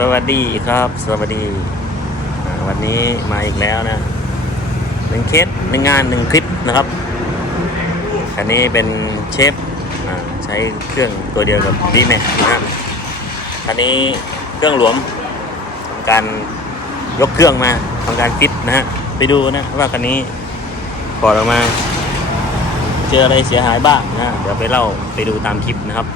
สวัสดีครับ สวัสดี วันนี้มาอีกแล้วนะหนึ่งเคสหนึ่งงานหนึ่งคลิปนะครับอันนี้เป็นเชฟใช้เครื่องตัวเดียวกับดีแม็กนะครับอันนี้เครื่องหลวมทำการยกเครื่องมาทำการฟิตนะฮะไปดูนะว่าคันนี้ถอดออกมา เจออะไรเสียหายบ้างนะเดี๋ยวไปเล่าไปดูตามคลิปนะครับ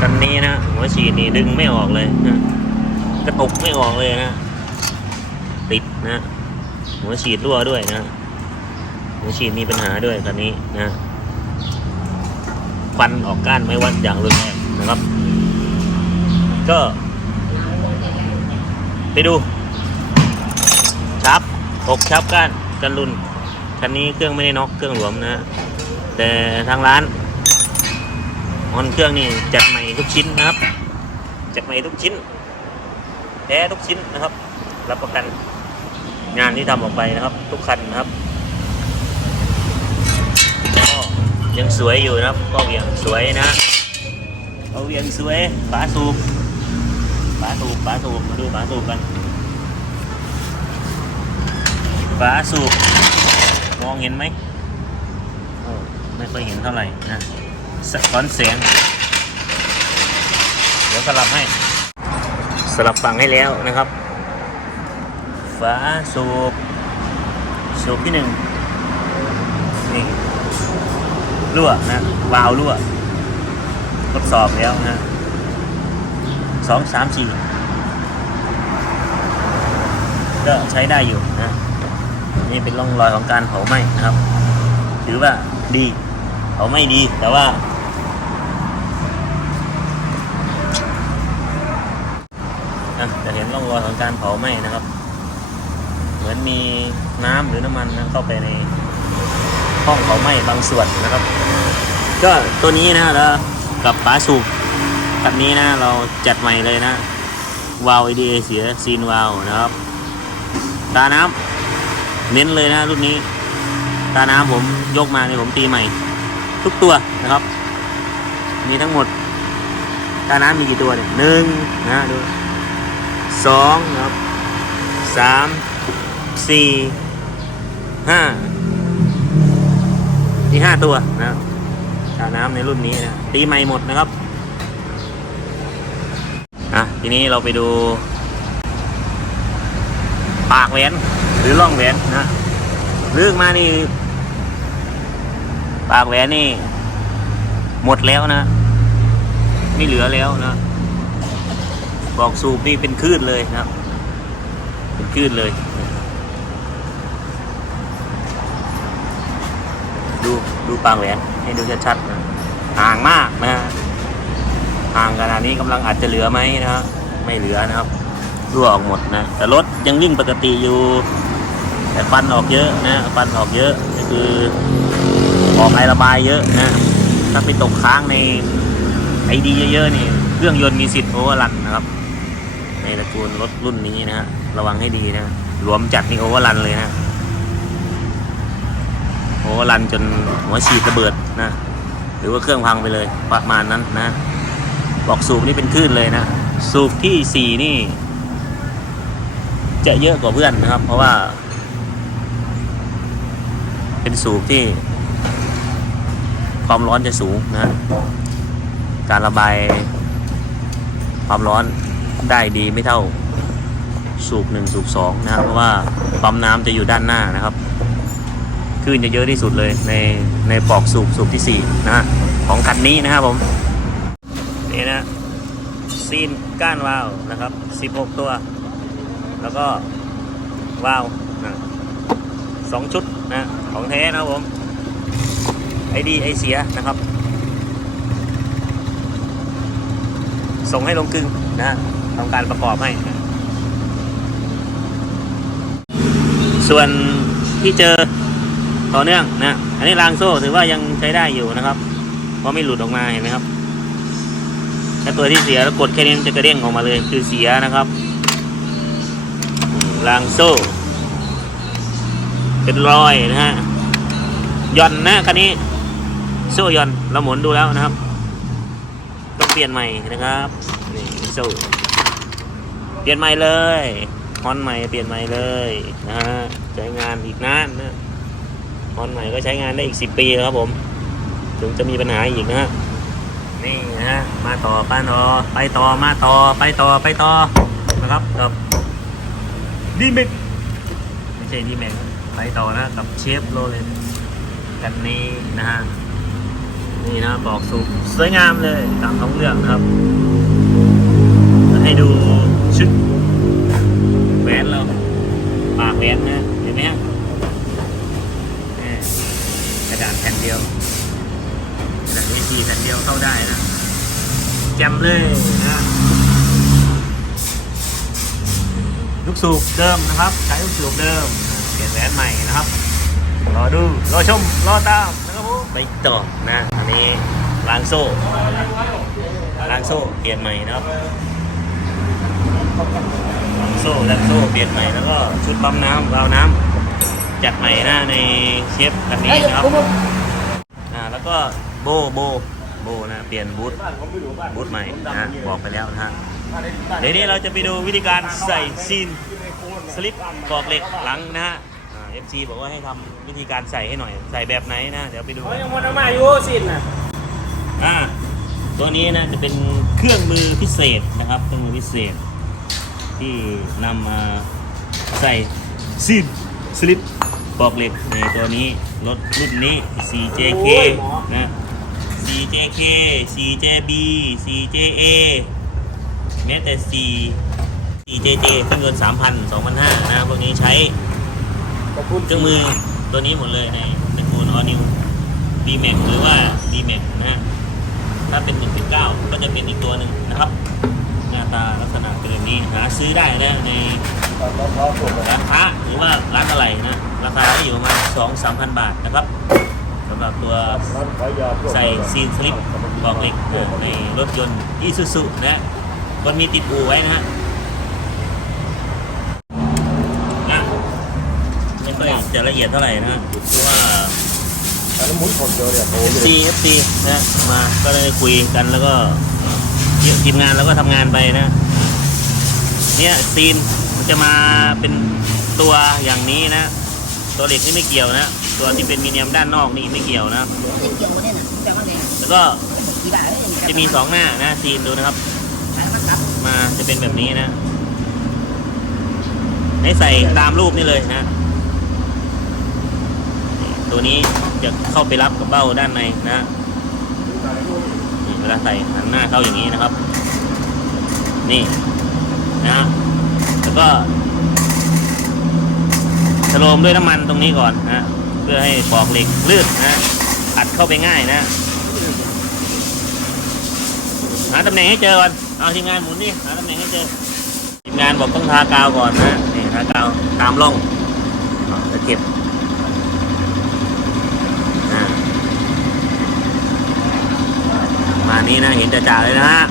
คันนี้นะหัวฉีดนี่ดึงไม่ออกเลยนะ กระตุกไม่ออกเลยนะ ติดนะ หัวฉีดรั่วด้วยนะ หัวฉีดมีปัญหาด้วยตอนนี้นะควันออกก้านไม่วัดอย่างรุนแรงนะครับ ก็ ไปดูชับอกชับก้านกันรุนคันนี้เครื่องไม่ได้น็อกเครื่องหลวมนะ แต่ทางร้านมันเครื่องนี่จัดใหม่ทุกชิ้นนะครับ จัดใหม่ทุกชิ้น แท้ทุกชิ้นนะครับ รับประกันงานที่ทำออกไปนะครับ ทุกคันนะครับก็ยังสวยอยู่นะครับก็เวียงสวยนะก็เวียงสวยฝาสูบฝาสูบฝาสูบมาดูฝาสูบกันฝาสูบมองเห็นไหมไม่ค่อยเห็นเท่าไหร่นะสะท้อนแสง เดี๋ยวสลับให้ สลับฝั่งให้แล้วนะครับ ฝาสูบสูบที่หนึ่งนี่รั่วนะวาล์วรั่วทดสอบแล้วนะสองสามสี่ก็ใช้ได้อยู่นะนี่เป็นร่องรอยของการเผาไหม้นะครับ ถือว่าดีเผาไหม้ดีแต่ว่า นะจะเห็น ร่องรอยของการเผาไหม้นะครับ เหมือนมีน้ำหรือน้ำมันนะเข้าไปในห้องเผาไหม้บางส่วนนะครับ ก็ตัวนี้นะแล้วกับฝาสูบคันนี้นะเราจัดใหม่เลยนะวาล์ว EDA เสียซีนวาล์วนะครับ ตาน้ำเน้นเลยนะรุ่นนี้ ตาน้ำผมยกมาเนี่ยผมตีใหม่ ทุกตัวนะครับ มีทั้งหมดตาน้ำมีกี่ตัวเนี่ยหนึ่งนะดู สองครับสามสี่ห้ามีห้าตัวนะครับชาน้ำในรุ่นนี้นะตีใหม่หมดนะครับอะทีนี้เราไปดู ปากแหวนหรือร่องแหวนนะเลือกมานี่ ปากแหวนนี่ หมดแล้วนะ ไม่เหลือแล้วนะ บอกสูบนี่เป็นคลื่นเลยนะครับ เป็นคลื่นเลย ดูดูปางแหวนให้ดูชัดๆนะห่างมากนะห่างขนาดนี้กำลังอาจจะเหลือไหมนะฮะไม่เหลือนะครับรั่วออกหมดนะ แต่รถยังวิ่งปกติอยู่ แต่ฟันออกเยอะนะฟันออกเยอะก็คือออกไอระบายเยอะนะถ้าไปตกค้างในไอดีเยอะๆนี่ เครื่องยนต์มีสิทธิ์โอเวอร์รันนะครับ ในตระกูลรถรุ่นนี้นะฮะระวังให้ดีนะหลวมจัดนี่โอเวอร์รันเลยนะโอเวอร์รันจนหัวฉีดระเบิดนะหรือว่าเครื่องพังไปเลยประมาณนั้นนะบอกสูบนี่เป็นคลื่นเลยนะสูบที่สี่นี่ จะเยอะกว่าเพื่อนนะครับ เพราะว่า เป็นสูบที่ ความร้อนจะสูงนะการระบายความร้อน ได้ดีไม่เท่าสูบหนึ่งสูบสองนะครับเพราะว่าปั๊มน้ำจะอยู่ด้านหน้านะครับคลื่นจะเยอะที่สุดเลยในในปลอกสูบสูบที่สี่นะฮะของคันนี้นะครับผมนี่นะซีนก้านวาล์วนะครับสิบหกตัว แล้วก็วาล์วนะสองชุดนะของแท้นะครับผมไอดีไอเสียนะครับ ส่งให้ลงกลึงนะ ทำการประกอบให้ ส่วนที่เจอต่อเนื่องนะ อันนี้รางโซ่ถือว่ายังใช้ได้อยู่นะครับ เพราะไม่หลุดออกมาเห็นไหมครับถ้าตัวที่เสียแล้วกดแค่นี้มันจะกระเด้งออกมาเลยคือเสียนะครับรางโซ่ เป็นรอยนะฮะย่อนนะคันนี้ โซ่ย่อนเราหมุนดูแล้วนะครับ ต้องเปลี่ยนใหม่นะครับ นี่โซ่ เปลี่ยนใหม่เลยฮอนใหม่เปลี่ยนใหม่เลยนะฮะใช้งานอีกนานนะฮอนใหม่ก็ใช้งานได้อีกสิบปีครับผม ถึงจะมีปัญหาอีกนะฮะนี่นะฮะมาต่อป้านอไปต่อมาต่อไปต่อไปต่อนะครับกับดีเมกไม่ใช่ดีเมกไปต่อนะกับเชฟโรเลนกันนี้นะฮะนี่นะบอกสูบสวยงามเลยตามท้องเรื่องนะครับ ให้ดู ชุดแหวนเราปากแหวนนะเห็นไหมแหม่กระดาษแผ่นเดียวกระดาษ A4 แผ่นเดียวเข้าได้นะแจมเลยนะลูกสูบเดิมนะครับ ใช้ลูกสูบเดิมเปลี่ยนแหวนใหม่นะครับ รอดู รอชม รอตามนะครับผมไปต่อนะ อันนี้ล้างโซ่ล้างโซ่เปลี่ยนใหม่นะครับ โซ่ล้างโซ่เปลี่ยนใหม่แล้วก็ชุดปั๊มน้ำราวน้ำจัดใหม่นะในเชฟคันนี้นะครับอ่าแล้วก็โบโบโบนะเปลี่ยนบูทบูทใหม่นะบอกไปแล้วนะฮะเดี๋ยวนี้เราจะไปดูวิธีการใส่ซีนสลิปกรอกเหล็กหลังนะฮะเอฟซีบอกว่าให้ทำวิธีการใส่ให้หน่อย ใส่แบบไหนนะเดี๋ยวไปดูเขากันยังมันมาอยู่สินน่ะอ่าตัวนี้นะจะเป็นเครื่องมือพิเศษนะครับเครื่องมือพิเศษ ที่นำมาใส่ซีนสลิปปอกเหล็กในตัวนี้รถรุ่นนี้ 4JK นะ 4JK 4JB 4JA แม้แต่4 4JJ เครื่องยนต์3,000 2,500นะพวกนี้ใช้ขอบคุณเครื่องมือตัวนี้หมดเลยในตระกูล All New d m a x หรือว่า d m a x นะฮะถ้าเป็น1.9ก็จะเป็นอีกตัวหนึ่งนะครับ หน้าตาลักษณะเป็นแบบนี้หาซื้อได้นะในร้านค้าหรือว่าร้านอะไรนะราคาก็อยู่ประมาณ2 3 0 0 0บาทนะครับสำหรับตัวใส่ซีนสลิปบอกเหล็กในรถยนต์อีซูซุนะคนมีติดอู่ไว้นะฮะนะไม่ค่อยจะละเอียดเท่าไหร่นะเพราะว่าแล้วมุ้นคนเดียวเนี่ยโอ้ FC FC นะมาก็เลยคุยกันแล้วก็ ทีมงานแล้วก็ทำงานไปนะ เนี่ยซีนมันจะมาเป็นตัวอย่างนี้นะ ตัวเหล็กนี่ไม่เกี่ยวนะ ตัวที่เป็นมีเนียมด้านนอกนี่ไม่เกี่ยวนะแล้วก็จะมีสองหน้านะซีนดูนะครับ มาจะเป็นแบบนี้นะให้ใส่ตามรูปนี่เลยนะ ตัวนี้จะเข้าไปรับกับเบ้าด้านในนะ เวลาใส่หันหน้าเข้าอย่างนี้นะครับ นี่นะฮะแล้วก็ฉโลมด้วยน้ำมันตรงนี้ก่อนนะเพื่อให้ปอกเหล็กลื่นนะอัดเข้าไปง่ายนะหาตำแหน่งให้เจอก่อนเอาทีมงานหมุนนี่หาตำแหน่งให้เจอทีมงานบอกต้องทากาวก่อนนะนี่ทากาวตามร่องจะเก็บอ่ามา นี้นะเห็นจ่าๆเลยนะฮะ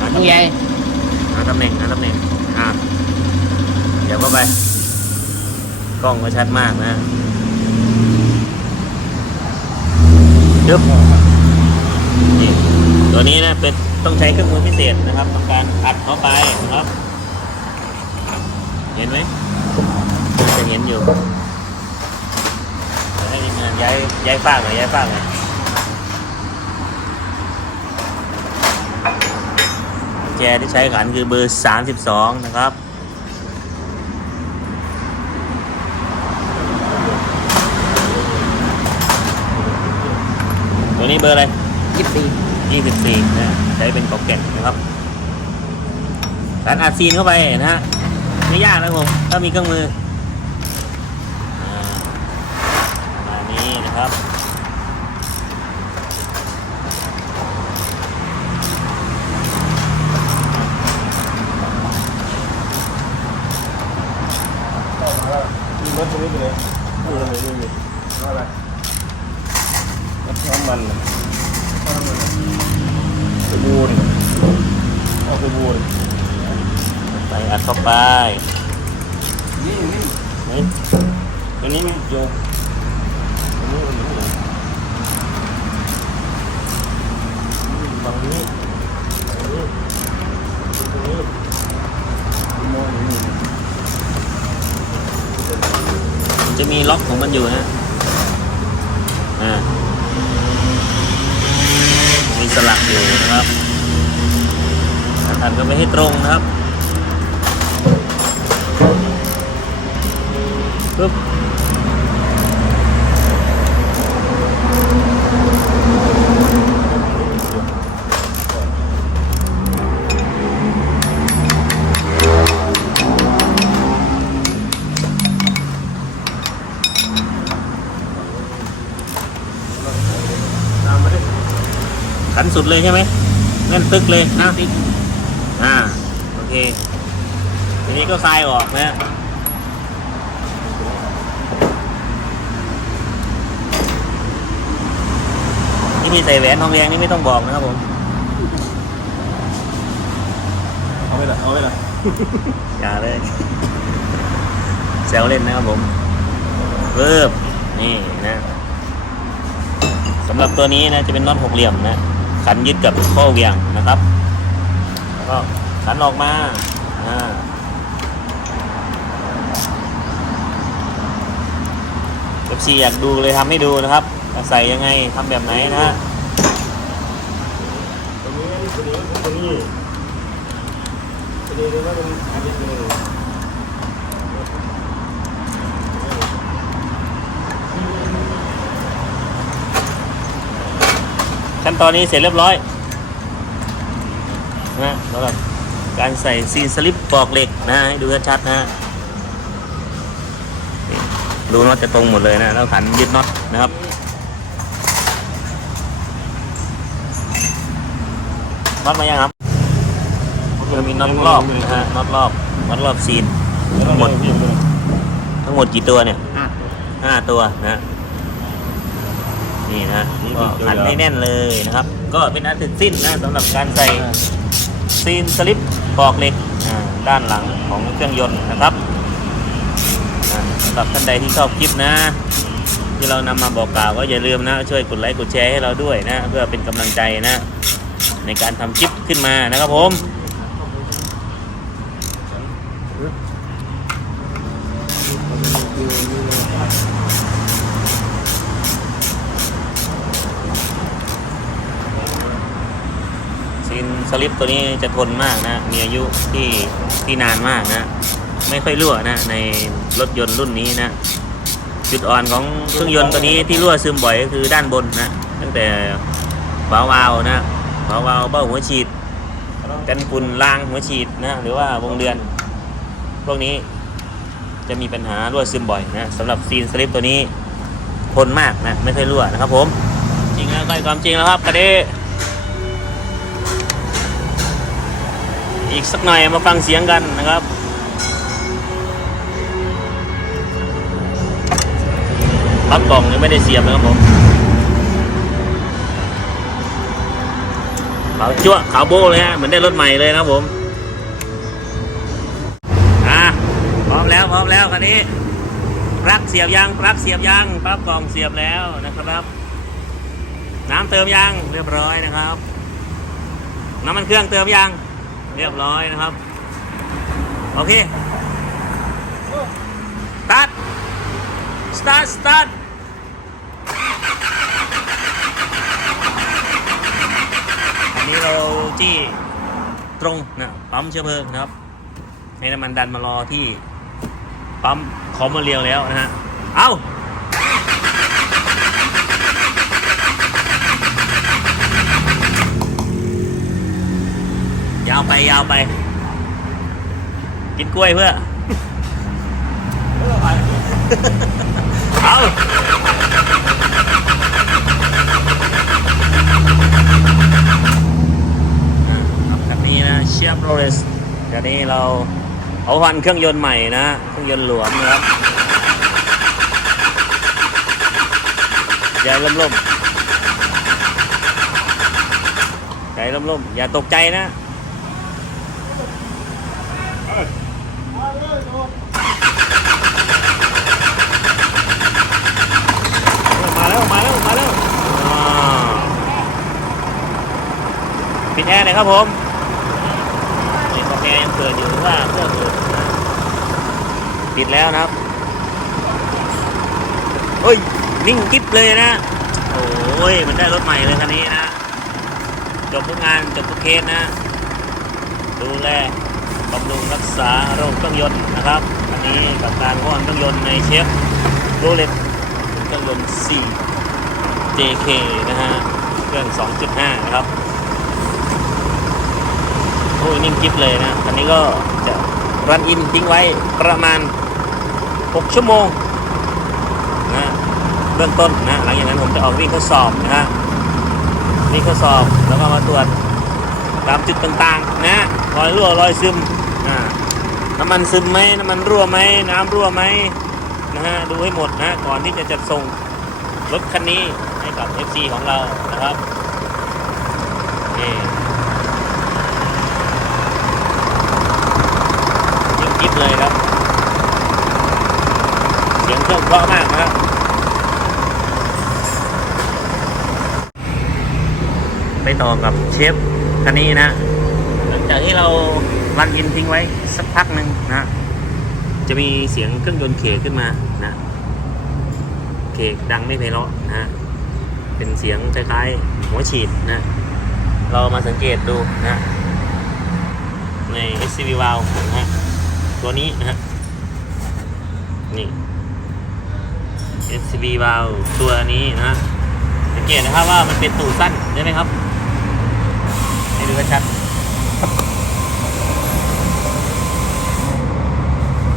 หามึตำงแหใหน่ญ่งหาตำแหน่งหาตำแหน่งอ่าเดี๋ยวเข้าไป กล้องก็ชัดมากนะยึบนี่ตัวนี้นะเป็นต้องใช้เครื่องมือพิเศษนะครับทำการอัดเข้าไปนะครับ เห็นไหมจะเห็นอยู่เดี๋ยวให้ทีมงานย้ายย้ายฟากหน่อยย้ายฟากหน่อยกุญ แจที่ใช้ขันคือเบอร์ 32 นะครับ ตัวนี้เบอร์อะไรยี่สิบสี่24นะใช้เป็นกอกแกนนะครับการอัดซีนเข้าไปนะฮะ ไม่ยากนะผมถ้ามีเครื่องมืออ่าประมาณนี้นะครับ มีรถตรง นี้ไปเลยนี่เลยนี่นี่อะไรรถน้ำมันสบูนเอาสบูนใส่อัดเข้าไป นี่นี่เฮ้ยตัวนี้มีโยกนี่นี่ฝั่งนี้ฝั่งนี้ มีล็อก ของมันอยู่ฮะอ่ามีสลักอยู่นะครับทำก็ไม่ให้ตรงนะครับปึ๊บ ขันสุดเลยใช่ไหมแน่นตึกเลยนะติ๊กอ่าโอเคทีนี้ก็ทรายออกนะที่มีใส่แหวนทองแดงนี่ไม่ต้องบอกนะครับผม เอาไว้ละเอาไว้ละอย่าเลยแซวเล่นนะครับผมเวิบนี่นะสำหรับตัวนี้นะจะเป็นน็อตหกเหลี่ยมนะ ขันยึดกับข้อเหวียงนะครับแล้วก็ขันออกมาอ่าเอฟซีอยากดูเลยทำให้ดูนะครับใส่ยังไงทำแบบไหนนะตัวนี้ตัวนี้ตัวนี้ตัวนี้เรียกว่าเป็นอันนี้ ขั้นตอนนี้เสร็จเรียบร้อยนะสำหรับการใส่ซีนสลิปปอกเหล็กนะให้ดูชัดๆนะดูน็อตจะตรงหมดเลยนะแล้วขันยึดน็อตนะครับน็อตมายังครับจะมีน็อตรอบนะฮะน็อตรอบน็อตรอบซีนทั้งหมดทั้งหมดกี่ตัวเนี่ยห้าตัวนะ นี่นะก็ขันให้แน่นเลยนะครับ ก็เป็นอันเสร็จสิ้นนะสำหรับการใส่ซีนสลิปปอกเหล็กอ่าด้านหลังของเครื่องยนต์นะครับอ่าสำหรับท่านใดที่ชอบคลิปนะ ที่เรานำมาบอกกล่าวก็อย่าลืมนะ ช่วยกดไลค์กดแชร์ให้เราด้วยนะ เพื่อเป็นกำลังใจนะ ในการทำคลิปขึ้นมานะครับผมซีน สลิปตัวนี้จะทนมากนะ มีอายุที่ที่นานมากนะ ไม่ค่อยรั่วนะ ในรถยนต์รุ่นนี้นะ จุดอ่อนของเครื่องยนต์ตัวนี้ที่รั่วซึมบ่อยก็คือด้านบนนะ ตั้งแต่ฝาวาล์วนะฝาวาล์วเบ้าหัวฉีด กันฝุ่นรางหัวฉีดนะ หรือว่าวงเดือน พวกนี้จะมีปัญหารั่วซึมบ่อยนะสำหรับซีนสลิปตัวนี้ทนมากนะ ไม่เคยรั่วนะครับผม จริงแล้วใกล้ความจริงแล้วครับกระเด อีกสักหน่อยมาฟังเสียงกันนะครับพับกล่องยังไม่ได้เสียบนะครับผมขาวจั่วขาวโบ้เลยฮะเหมือนได้รถใหม่เลยนะครับผมอะพร้อมแล้วพร้อมแล้วคันนี้ปลั๊กเสียบยางปลั๊กเสียบยางปลั๊กกล่องเสียบแล้วนะครับ น้ำเติมยางเรียบร้อยนะครับ น้ำมันเครื่องเติมยาง เรียบร้อยนะครับ โอเค ตัด start start อันนี้เราที่ตรงนะปั๊มเชื้อเพลิงนะครับ ให้น้ำมันดันมารอที่ปั๊มคอมมาเรียวแล้วนะฮะ เอายา ไปยาวไป กินกล้วยเพื่อ เอาอ่าครับคันนี้นะเชียบโรเลสคันนี้เราเอาพันเครื่องยนต์ใหม่นะ เครื่องยนต์หลวมนะครับอย่าล่มล่มๆใจล่มล่มๆอย่าตกใจนะ มาแล้ว มาแล้ว มาแล้วอ่า ปิดแอร์หน่อยครับผมนี่คอมแอร์ยังเปิดอยู่หรือว่าเครื่องเปิดปิดแล้วนะครับเอ้ย นิ่งกิ๊บเลยนะ โอ้ย มันได้รถใหม่เลยคันนี้นะ จบทุกงานจบทุกเคสนะ ดูแลบำรุงรักษาโรคเครื่องยนต์นะครับอันนี้กับการก้อนเครื่องยนต์ในเชฟโรเลตเครื่องยนต์4 JK นะฮะ เครื่อง 2.5 นะครับ โอ้ยนิ่งกิ๊บเลยนะอันนี้ก็จะรันอินทิ้งไว้ประมาณ 6 ชั่วโมงนะเบื้องต้นนะหลังจากนั้นผมจะออกวิ่งทดสอบนะฮะวิ่งทดสอบแล้วก็มาตรวจตามจุดต่างๆนะรอยรั่วรอยซึมนะน้ำมันซึมไหมน้ำมันรั่วไหมน้ำรั่วไหมนะฮะดูให้หมดนะก่อนที่จะจัดส่งรถคันนี้ให้กับ FC ของเรานะครับนี่ ยิ่งกิ๊บเลยครับ เสียงเครื่องเพราะมากนะครับไปต่อกับเชฟคันนี้นะ หลังจากที่เรารันอินทิ้งไว้สักพักหนึ่งนะ จะมีเสียงเครื่องยนต์เขกขึ้นมานะ เขดังไม่ไพเราะนะ เป็นเสียงคล้ายๆหัวฉีดนะ เรามาสังเกตดูนะ ใน SCV valve นะ ตัวนี้นะฮะ นี่ SCV valve ตัวนี้นะฮะสังเกตนะครับว่ามันเป็นตูดสั้นใช่ไหมครับ ให้ดูกันชัด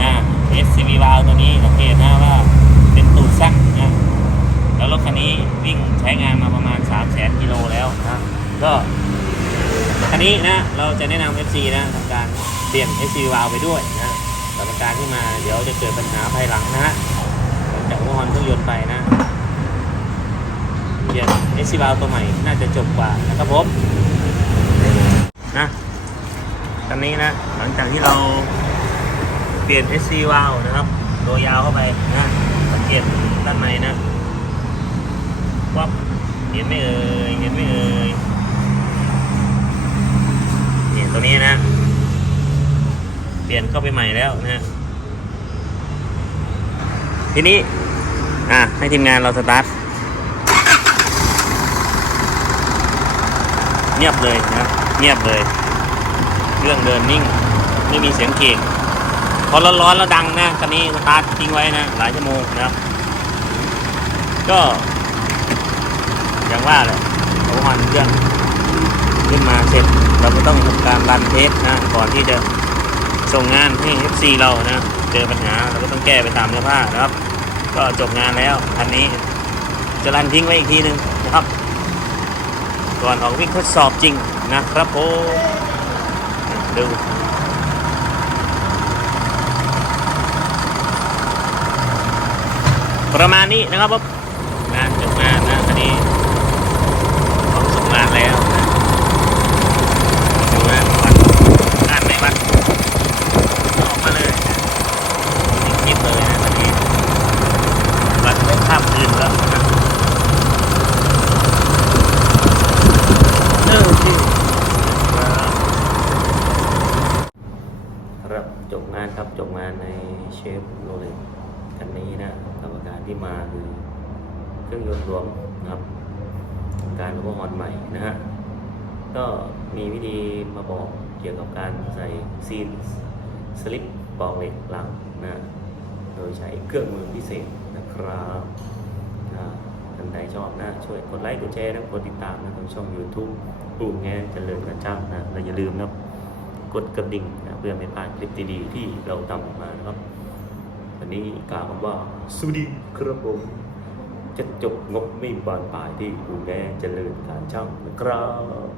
อ่า SCV valve ตัวนี้สังเกตนะว่าเป็นตูดสั้นนะแล้วรถคันนี้วิ่งใช้งานมาประมาณ 3 0 0 0 0 0กิโลแล้วนะก็คันนี้นะ เราจะแนะนำ FC นะทำการเปลี่ยน SC valve ไปด้วยนะ สถาการณ์ที่มา เดี๋ยวจะเกิดปัญหาภายหลังนะฮะหลังจากว่าฮอนเครื่องยนต์ไปนะเปลี่ยน SC valve ตัวใหม่น่าจะจบกว่านะครับผมนะตอนนี้นะ หลังจากที่เราเปลี่ยน SC valve นะครับตัวยาวเข้าไปนะสังเกตด้านในนะวับเห็นไม่เอ่ยเห็นไม่เอ่ยนี่ตัวนี้นะ เปลี่ยนเข้าไปใหม่แล้วนะฮะทีนี้ อะ ให้ทีมงานเราสตาร์ทเงียบเลยนะเงียบเลย เครื่องเดินนิ่ง ไม่มีเสียงเก่งพอร้อนๆแล้วดังนะคันนี้สตาร์ททิ้งไว้นะ หลายชั่วโมงนะครับ ก็ อย่างว่าแหละโอ้มันเครื่องขึ้นมาเสร็จ เราก็ต้องทำการรันเทสนะ ก่อนที่จะ ส่งงานให้ FC เรานะเจอปัญหาเราก็ต้องแก้ไปตามเนื้อผ้านะครับ ก็จบงานแล้วคันนี้จะรันทิ้งไว้อีกทีหนึ่งนะครับ ก่อนออกวิ่งทดสอบจริงนะครับผมดูประมาณนี้นะครับผมงานจบงานนะคันนี้ของส่งงานแล้วนะ ดูนะวัดงานในวัดออกมาเลยคลิปเลยนะตอนนี้วัดเป็นภาพคืนแล้วนะเออที่ครับจบงานครับจบงานในเชฟโรเลตคันนี้นะกรรมการ ที่มาคือเครื่องยนต์รวมนะครับ การอุปกรณ์ใหม่นะฮะก็มีวิธีมาบอกเกี่ยวกับการใส่ซีนสลิปปอกเหล็กหลังนะโดยใช้เครื่องมือพิเศษนะครับถ้าท่านใดชอบนะช่วยกดไลค์กดแชร์และกดติดตามนะทางช่อง YouTube ปูแงเจริญกันจ้างนะและอย่าลืมนะกดกระดิ่งนะเพื่อไม่พลาดคลิปดีๆที่เราทำออกมานะครับ วันนี้กล่าวคำว่าสวัสดีครับผม จะจบงบไม่บานปลายที่ดูแลเจริญการช่างนะครับ